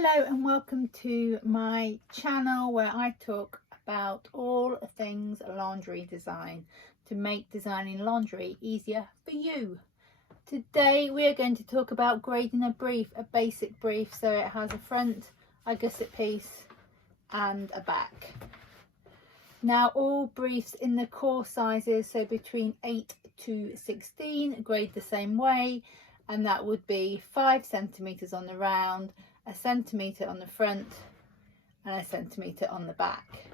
Hello and welcome to my channel where I talk about all things laundry design to make designing laundry easier for you. Today we are going to talk about grading a brief, a basic brief, so it has a front, a gusset piece and a back. Now all briefs in the core sizes, so between 8 to 16, grade the same way, and that would be 5 centimeters on the round, a centimetre on the front and a centimetre on the back.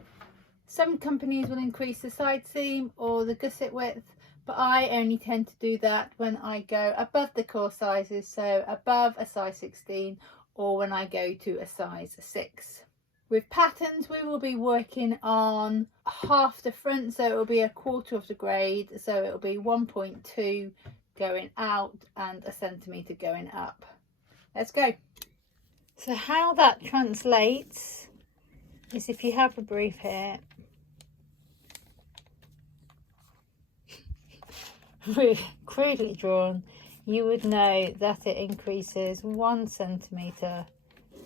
Some companies will increase the side seam or the gusset width, but I only tend to do that when I go above the core sizes, so above a size 16 or when I go to a size 6. With patterns we will be working on half the front, so it will be a quarter of the grade, so it will be 1.2 going out and a centimetre going up. Let's go. So how that translates is, if you have a brief here, crudely drawn, you would know that it increases 1 centimetre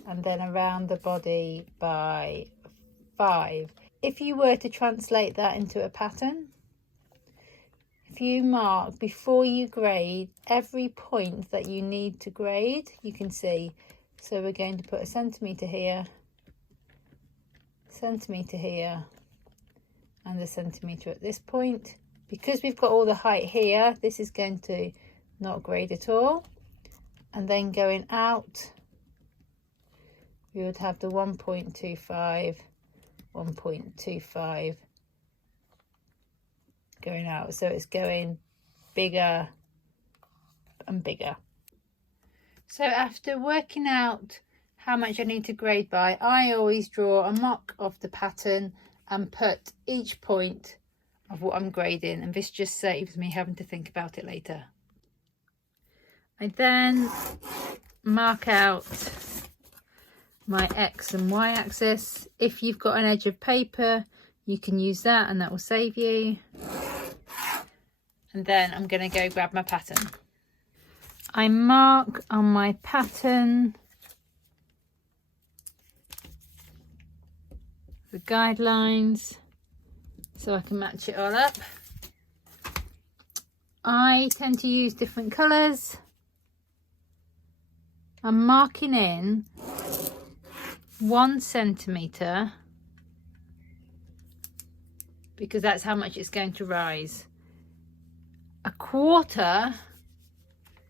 and then around the body by 5. If you were to translate that into a pattern, if you mark before you grade every point that you need to grade, you can see. So we're going to put a centimetre here, centimetre here and a centimetre at this point. Because we've got all the height here, this is going to not grade at all. And then going out, we would have the 1.25, 1.25 going out. So it's going bigger and bigger. So after working out how much I need to grade by, I always draw a mock of the pattern and put each point of what I'm grading, and this just saves me having to think about it later. I then mark out my X and Y axis. If you've got an edge of paper, you can use that and that will save you. And then I'm going to go grab my pattern. I mark on my pattern the guidelines so I can match it all up. I tend to use different colours. I'm marking in 1 centimetre because that's how much it's going to rise. A quarter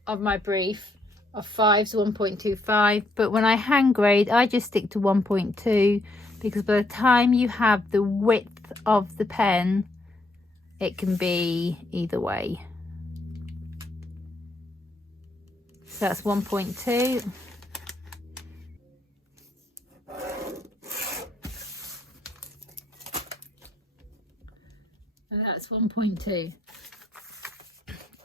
of my brief of 5's 1.25, but when I hand grade I just stick to 1.2 because by the time you have the width of the pen it can be either way. So that's 1.2. And that's 1.2.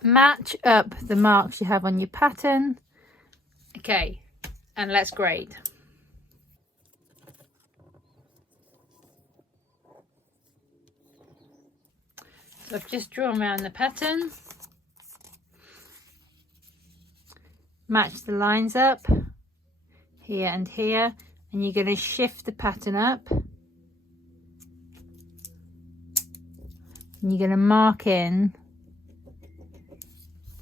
Match up the marks you have on your pattern. Okay, and let's grade. So I've just drawn around the pattern, match the lines up here and here, and you're going to shift the pattern up and you're going to mark in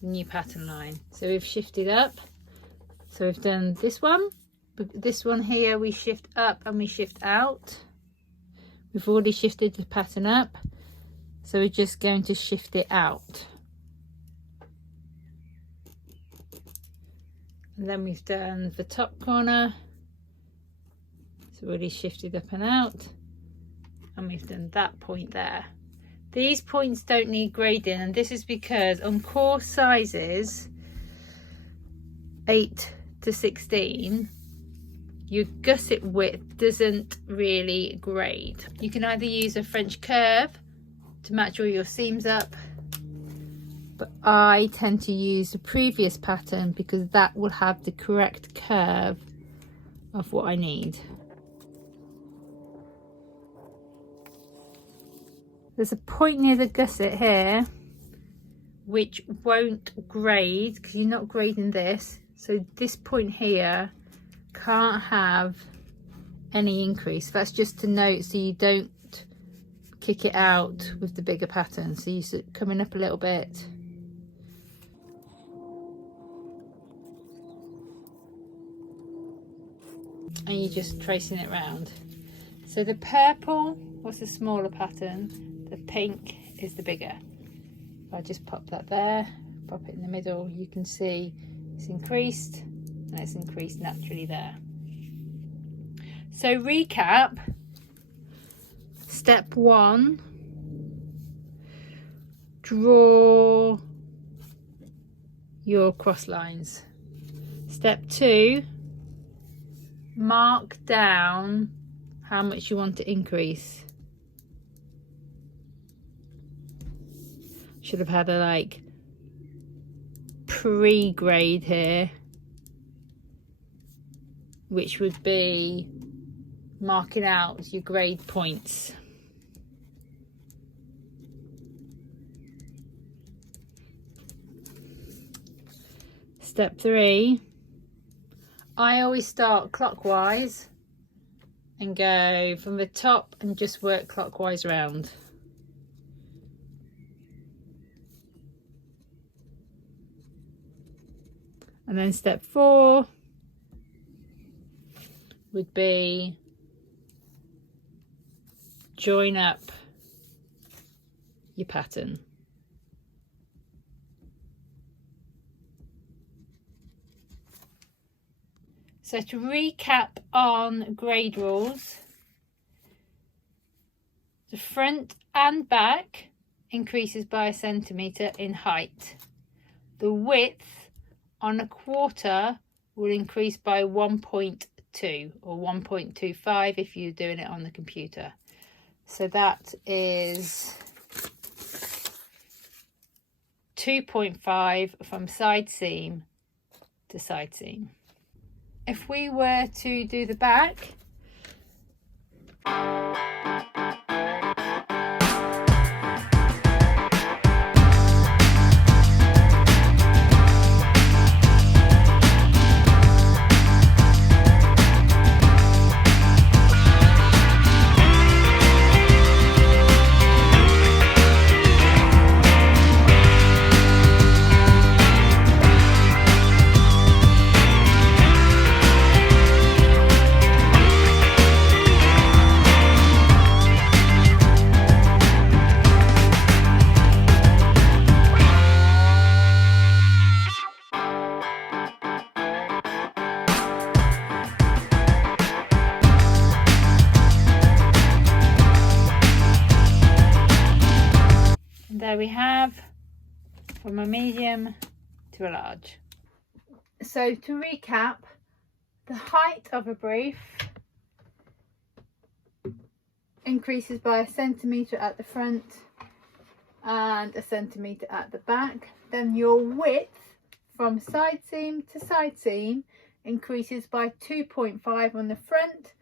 new pattern line. So we've shifted up, so we've done this one, but this one here we shift up and we shift out. We've already shifted the pattern up, so we're just going to shift it out. And then we've done the top corner, so already shifted up and out, and we've done that point there. These points don't need grading, and this is because on core sizes 8 to 16 your gusset width doesn't really grade. You can either use a French curve to match all your seams up, but I tend to use the previous pattern because that will have the correct curve of what I need. There's a point near the gusset here which won't grade because you're not grading this, so this point here can't have any increase. That's just to note so you don't kick it out with the bigger pattern. So you're coming up a little bit. And you're just tracing it round. So the purple was the smaller pattern, the pink is the bigger. I'll just pop that there, pop it in the middle. You can see it's increased and it's increased naturally there. So recap, step 1, draw your cross lines. Step 2, mark down how much you want to increase. Should have had a like pre-grade here, which would be marking out your grade points. Step 3, I always start clockwise and go from the top and just work clockwise round. And then step 4 would be join up your pattern. So to recap on grade rules, the front and back increases by 1 centimetre in height. The width on a quarter will increase by 1.2 or 1.25 if you're doing it on the computer. So that is 2.5 from side seam to side seam. If we were to do the back, there we have from a medium to a large. So to recap, the height of a brief increases by 1 centimetre at the front and 1 centimetre at the back. Then your width from side seam to side seam increases by 2.5 on the front,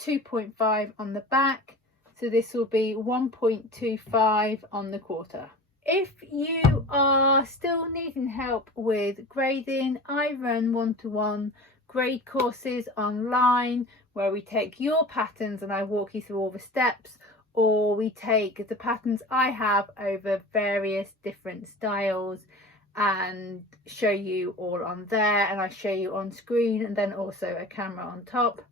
2.5 on the back. So this will be 1.25 on the quarter. If you are still needing help with grading, I run one-to-one grade courses online where we take your patterns and I walk you through all the steps, or we take the patterns I have over various different styles and show you all on there, and I show you on screen and then also a camera on top.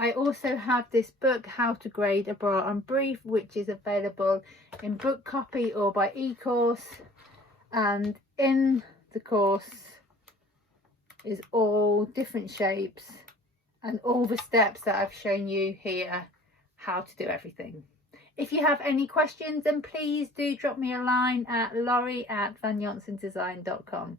I also have this book, How to Grade a Bra and Brief, which is available in book copy or by e-course, and in the course is all different shapes and all the steps that I've shown you here, how to do everything. If you have any questions, then please do drop me a line at laurie@vanjonssendesign.com.